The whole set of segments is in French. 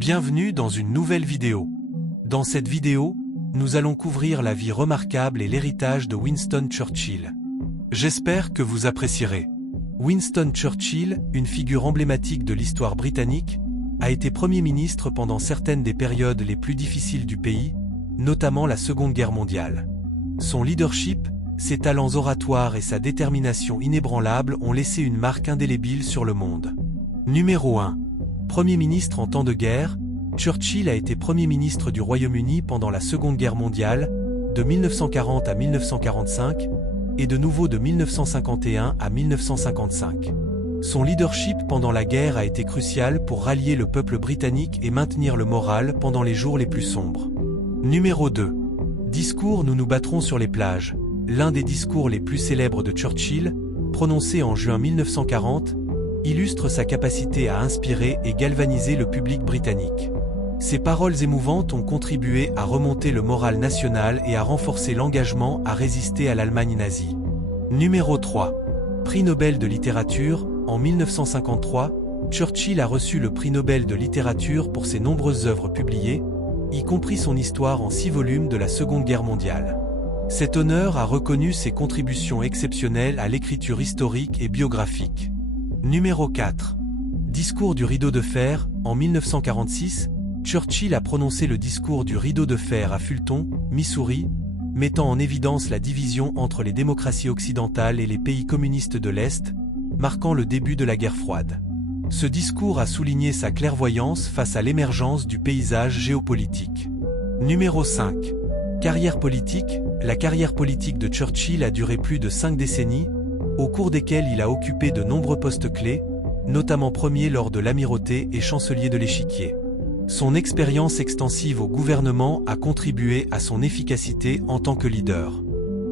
Bienvenue dans une nouvelle vidéo. Dans cette vidéo, nous allons couvrir la vie remarquable et l'héritage de Winston Churchill. J'espère que vous apprécierez. Winston Churchill, une figure emblématique de l'histoire britannique, a été Premier ministre pendant certaines des périodes les plus difficiles du pays, notamment la Seconde Guerre mondiale. Son leadership, ses talents oratoires et sa détermination inébranlable ont laissé une marque indélébile sur le monde. Numéro 1. Premier ministre en temps de guerre, Churchill a été Premier ministre du Royaume-Uni pendant la Seconde Guerre mondiale, de 1940 à 1945, et de nouveau de 1951 à 1955. Son leadership pendant la guerre a été crucial pour rallier le peuple britannique et maintenir le moral pendant les jours les plus sombres. Numéro 2. Discours Nous nous battrons sur les plages. L'un des discours les plus célèbres de Churchill, prononcé en juin 1940, illustre sa capacité à inspirer et galvaniser le public britannique. Ses paroles émouvantes ont contribué à remonter le moral national et à renforcer l'engagement à résister à l'Allemagne nazie. Numéro 3. Prix Nobel de littérature. En 1953, Churchill a reçu le prix Nobel de littérature pour ses nombreuses œuvres publiées, y compris son histoire en 6 volumes de la Seconde Guerre mondiale. Cet honneur a reconnu ses contributions exceptionnelles à l'écriture historique et biographique. Numéro 4. Discours du rideau de fer. En 1946, Churchill a prononcé le discours du rideau de fer à Fulton, Missouri, mettant en évidence la division entre les démocraties occidentales et les pays communistes de l'Est, marquant le début de la guerre froide. Ce discours a souligné sa clairvoyance face à l'émergence du paysage géopolitique. Numéro 5. Carrière politique. La carrière politique de Churchill a duré plus de 5 décennies, au cours desquels il a occupé de nombreux postes clés, notamment premier lors de l'amirauté et chancelier de l'Échiquier. Son expérience extensive au gouvernement a contribué à son efficacité en tant que leader.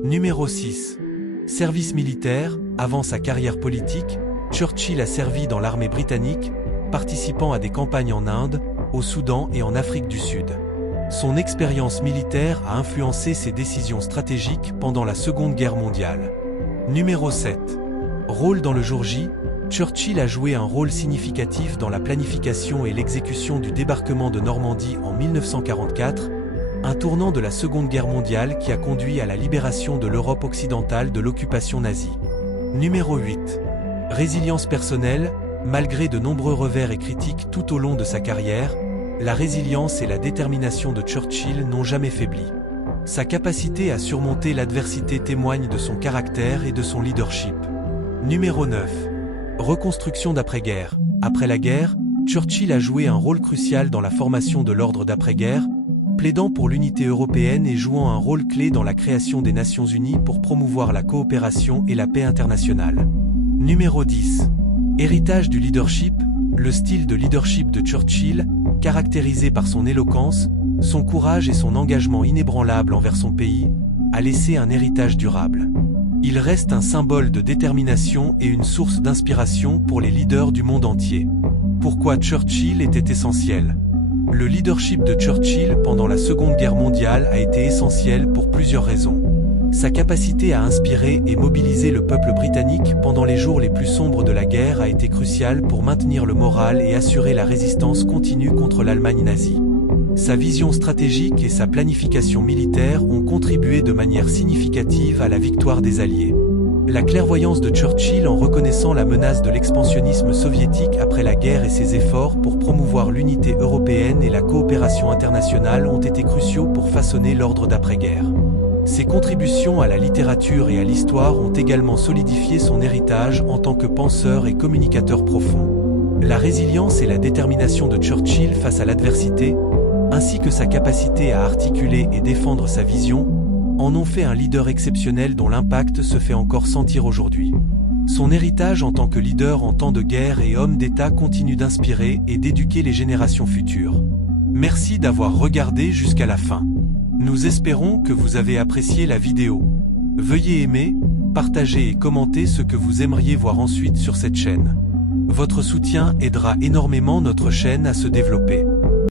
Numéro 6. Service militaire. Avant sa carrière politique, Churchill a servi dans l'armée britannique, participant à des campagnes en Inde, au Soudan et en Afrique du Sud. Son expérience militaire a influencé ses décisions stratégiques pendant la Seconde Guerre mondiale. Numéro 7. Rôle dans le jour J. Churchill a joué un rôle significatif dans la planification et l'exécution du débarquement de Normandie en 1944, un tournant de la Seconde Guerre mondiale qui a conduit à la libération de l'Europe occidentale de l'occupation nazie. Numéro 8. Résilience personnelle. Malgré de nombreux revers et critiques tout au long de sa carrière, la résilience et la détermination de Churchill n'ont jamais faibli. Sa capacité à surmonter l'adversité témoigne de son caractère et de son leadership. Numéro 9. Reconstruction d'après-guerre. Après la guerre, Churchill a joué un rôle crucial dans la formation de l'ordre d'après-guerre, plaidant pour l'unité européenne et jouant un rôle clé dans la création des Nations Unies pour promouvoir la coopération et la paix internationale. Numéro 10. Héritage du leadership. Le style de leadership de Churchill, caractérisé par son éloquence, son courage et son engagement inébranlable envers son pays, a laissé un héritage durable. Il reste un symbole de détermination et une source d'inspiration pour les leaders du monde entier. Pourquoi Churchill était essentiel? Le leadership de Churchill pendant la Seconde Guerre mondiale a été essentiel pour plusieurs raisons. Sa capacité à inspirer et mobiliser le peuple britannique pendant les jours les plus sombres de la guerre a été cruciale pour maintenir le moral et assurer la résistance continue contre l'Allemagne nazie. Sa vision stratégique et sa planification militaire ont contribué de manière significative à la victoire des Alliés. La clairvoyance de Churchill en reconnaissant la menace de l'expansionnisme soviétique après la guerre et ses efforts pour promouvoir l'unité européenne et la coopération internationale ont été cruciaux pour façonner l'ordre d'après-guerre. Ses contributions à la littérature et à l'histoire ont également solidifié son héritage en tant que penseur et communicateur profond. La résilience et la détermination de Churchill face à l'adversité, ainsi que sa capacité à articuler et défendre sa vision, en ont fait un leader exceptionnel dont l'impact se fait encore sentir aujourd'hui. Son héritage en tant que leader en temps de guerre et homme d'État continue d'inspirer et d'éduquer les générations futures. Merci d'avoir regardé jusqu'à la fin. Nous espérons que vous avez apprécié la vidéo. Veuillez aimer, partager et commenter ce que vous aimeriez voir ensuite sur cette chaîne. Votre soutien aidera énormément notre chaîne à se développer.